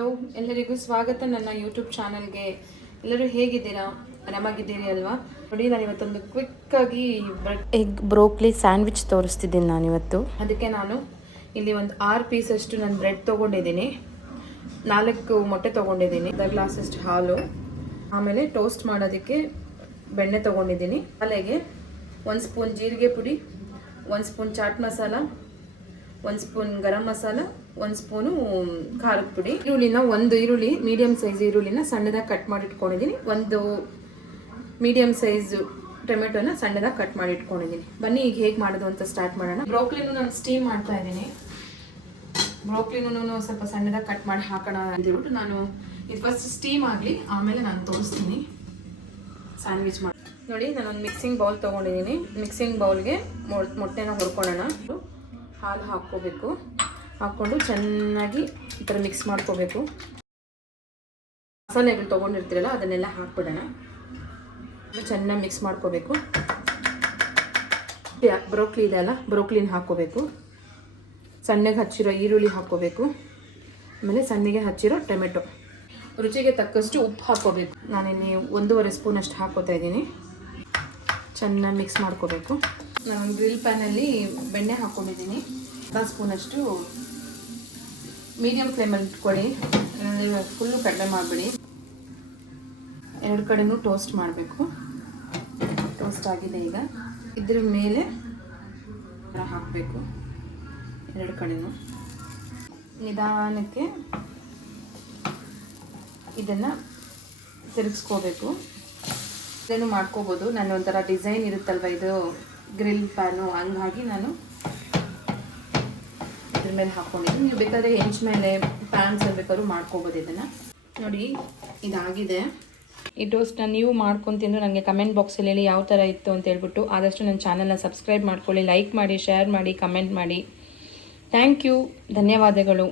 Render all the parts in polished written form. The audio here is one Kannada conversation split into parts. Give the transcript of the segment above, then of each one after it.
ಹಲೋ, ಎಲ್ಲರಿಗೂ ಸ್ವಾಗತ ನನ್ನ ಯೂಟ್ಯೂಬ್ ಚಾನಲ್ಗೆ. ಎಲ್ಲರೂ ಹೇಗಿದ್ದೀರಾ? ಆರಾಮಾಗಿದ್ದೀರಿ ಅಲ್ವಾ? ನೋಡಿ, ನಾನು ಇವತ್ತೊಂದು ಕ್ವಿಕ್ಕಾಗಿ ಎಗ್ ಬ್ರೋಕ್ಲಿ ಸ್ಯಾಂಡ್ವಿಚ್ ತೋರಿಸ್ತಿದ್ದೀನಿ ನಾನಿವತ್ತು. ಅದಕ್ಕೆ ನಾನು ಇಲ್ಲಿ ಒಂದು 6 ಪೀಸಷ್ಟು ನಾನು ಬ್ರೆಡ್ ತೊಗೊಂಡಿದ್ದೀನಿ, 4 ಮೊಟ್ಟೆ ತೊಗೊಂಡಿದ್ದೀನಿ, ಅರ್ಧ ಗ್ಲಾಸಷ್ಟು ಹಾಲು, ಆಮೇಲೆ ಟೋಸ್ಟ್ ಮಾಡೋದಕ್ಕೆ ಬೆಣ್ಣೆ ತೊಗೊಂಡಿದ್ದೀನಿ. ಹಾಲೆಗೆ 1 ಸ್ಪೂನ್ ಜೀರಿಗೆ ಪುಡಿ, 1 spoon chat masala, 1 spoon garam masala, 1 spoon ಖಾರದ ಪುಡಿ. ಒಂದು ಈರುಳ್ಳಿ ಮೀಡಿಯಮ್ ಸೈಜ್ ಈರುಳ್ಳಿನ ಸಣ್ಣದಾಗಿ ಕಟ್ ಮಾಡಿ ಇಟ್ಕೊಂಡಿದ್ದೀನಿ. ಒಂದು ಮೀಡಿಯಮ್ ಸೈಜ್ ಟೊಮೆಟೊನ ಸಣ್ಣದಾಗಿ ಕಟ್ ಮಾಡಿ ಇಟ್ಕೊಂಡಿದ್ದೀನಿ. ಬನ್ನಿ ಈಗ ಹೇಗೆ ಮಾಡೋದು ಅಂತ ಸ್ಟಾರ್ಟ್ ಮಾಡೋಣ. ಬ್ರೋಕ್ಲಿನೂ ನಾನು ಸ್ಟೀಮ್ ಮಾಡ್ತಾ ಇದ್ದೀನಿ. ಬ್ರೋಕ್ಲಿನೂ ಸ್ವಲ್ಪ ಸಣ್ಣದಾಗಿ ಕಟ್ ಮಾಡಿ ಹಾಕೋಣ ಅಂದ್ಬಿಟ್ಟು ನಾನು ಇದು ಫಸ್ಟ್ ಸ್ಟೀಮ್ ಆಗಲಿ, ಆಮೇಲೆ ನಾನು ತೋರಿಸ್ತೀನಿ ಸ್ಯಾಂಡ್ವಿಚ್ ಮಾಡಿ. ನೋಡಿ, ನಾನೊಂದು ಮಿಕ್ಸಿಂಗ್ ಬೌಲ್ ತೊಗೊಂಡಿದ್ದೀನಿ. ಮಿಕ್ಸಿಂಗ್ ಬೌಲ್ಗೆ ಮೊಟ್ಟೆನ ಹೊಡ್ಕೊಳ್ಳೋಣ. ಹಾಲು ಹಾಕ್ಕೋಬೇಕು, ಹಾಕ್ಕೊಂಡು ಚೆನ್ನಾಗಿ ಈ ಥರ ಮಿಕ್ಸ್ ಮಾಡ್ಕೋಬೇಕು. ಮಸಾಲೆಗಳು ತೊಗೊಂಡಿರ್ತೀರಲ್ಲ ಅದನ್ನೆಲ್ಲ ಹಾಕ್ಬಿಡೋಣ. ಚೆನ್ನಾಗಿ ಮಿಕ್ಸ್ ಮಾಡ್ಕೋಬೇಕು. ಬ್ರೋಕ್ಲಿ ಇದೆ ಅಲ್ಲ, ಬ್ರೋಕ್ಲಿನ ಹಾಕ್ಕೋಬೇಕು. ಸಣ್ಣಗೆ ಹಚ್ಚಿರೋ ಈರುಳ್ಳಿ ಹಾಕ್ಕೋಬೇಕು. ಆಮೇಲೆ ಸಣ್ಣಗೆ ಹಚ್ಚಿರೋ ಟೊಮೆಟೊ. ರುಚಿಗೆ ತಕ್ಕಷ್ಟು ಉಪ್ಪು ಹಾಕ್ಕೋಬೇಕು. ನಾನಿಲ್ಲಿ 1.5 ಸ್ಪೂನಷ್ಟು ಹಾಕ್ಕೋತಾ ಇದ್ದೀನಿ. ಚೆನ್ನಾಗಿ ಮಿಕ್ಸ್ ಮಾಡ್ಕೋಬೇಕು. ನಾನು ಗ್ರಿಲ್ ಪ್ಯಾನಲ್ಲಿ ಬೆಣ್ಣೆ ಹಾಕ್ಕೊಂಡಿದ್ದೀನಿ. 1 ಸ್ಪೂನಷ್ಟು ಮೀಡಿಯಮ್ ಫ್ಲೇಮಲ್ಲಿ ಇಟ್ಕೊಳ್ಳಿ, ಫುಲ್ಲು ಕಡಿಮೆ ಮಾಡಿಬಿಡಿ. 2 ಕಡೆನೂ ಟೋಸ್ಟ್ ಮಾಡಬೇಕು. ಟೋಸ್ಟ್ ಆಗಿದೆ. ಈಗ ಇದ್ರ ಮೇಲೆ ಹಾಕಬೇಕು. 2 ಕಡೆನೂ ನಿಧಾನಕ್ಕೆ ಇದನ್ನು ತಿರುಗಿಸ್ಕೋಬೇಕು. ಇದನ್ನು ಮಾಡ್ಕೋಬೋದು. ನಾನು ಒಂಥರ ಡಿಸೈನ್ ಇರುತ್ತಲ್ವ, ಇದು ಗ್ರಿಲ್ ಪ್ಯಾನು, ಹಂಗಾಗಿ ನಾನು ಇದ್ರ ಮೇಲೆ ಹಾಕ್ಕೊಂಡಿದ್ದೀನಿ. ನೀವು ಬೇಕಾದರೆ ಹೆಂಚ್ ಮೇಲೆ ಪ್ಯಾನ್ಸಲ್ಲಿ ಬೇಕಾದ್ರೂ ಮಾಡ್ಕೋಬೋದು. ಇದನ್ನು ನೋಡಿ, ಇದಾಗಿದೆ. ಈ ಟೋಸ್ಟ್ನ ನೀವು ಮಾಡ್ಕೊಂಡು ತಿಂದು ನನಗೆ ಕಮೆಂಟ್ ಬಾಕ್ಸಲ್ಲಿ ಹೇಳಿ ಯಾವ ಥರ ಇತ್ತು ಅಂತ ಹೇಳ್ಬಿಟ್ಟು. ಆದಷ್ಟು ನನ್ನ ಚಾನಲ್ನ ಸಬ್ಸ್ಕ್ರೈಬ್ ಮಾಡ್ಕೊಳ್ಳಿ, ಲೈಕ್ ಮಾಡಿ, ಶೇರ್ ಮಾಡಿ, ಕಮೆಂಟ್ ಮಾಡಿ. ಥ್ಯಾಂಕ್ ಯು, ಧನ್ಯವಾದಗಳು.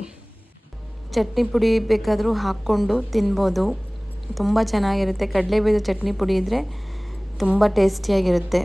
ಚಟ್ನಿ ಪುಡಿ ಬೇಕಾದರೂ ಹಾಕ್ಕೊಂಡು ತಿನ್ಬೋದು, ತುಂಬ ಚೆನ್ನಾಗಿರುತ್ತೆ. ಕಡಲೆಬೀಜ ಚಟ್ನಿ ಪುಡಿ ಇದ್ದರೆ ತುಂಬ ಟೇಸ್ಟಿಯಾಗಿರುತ್ತೆ.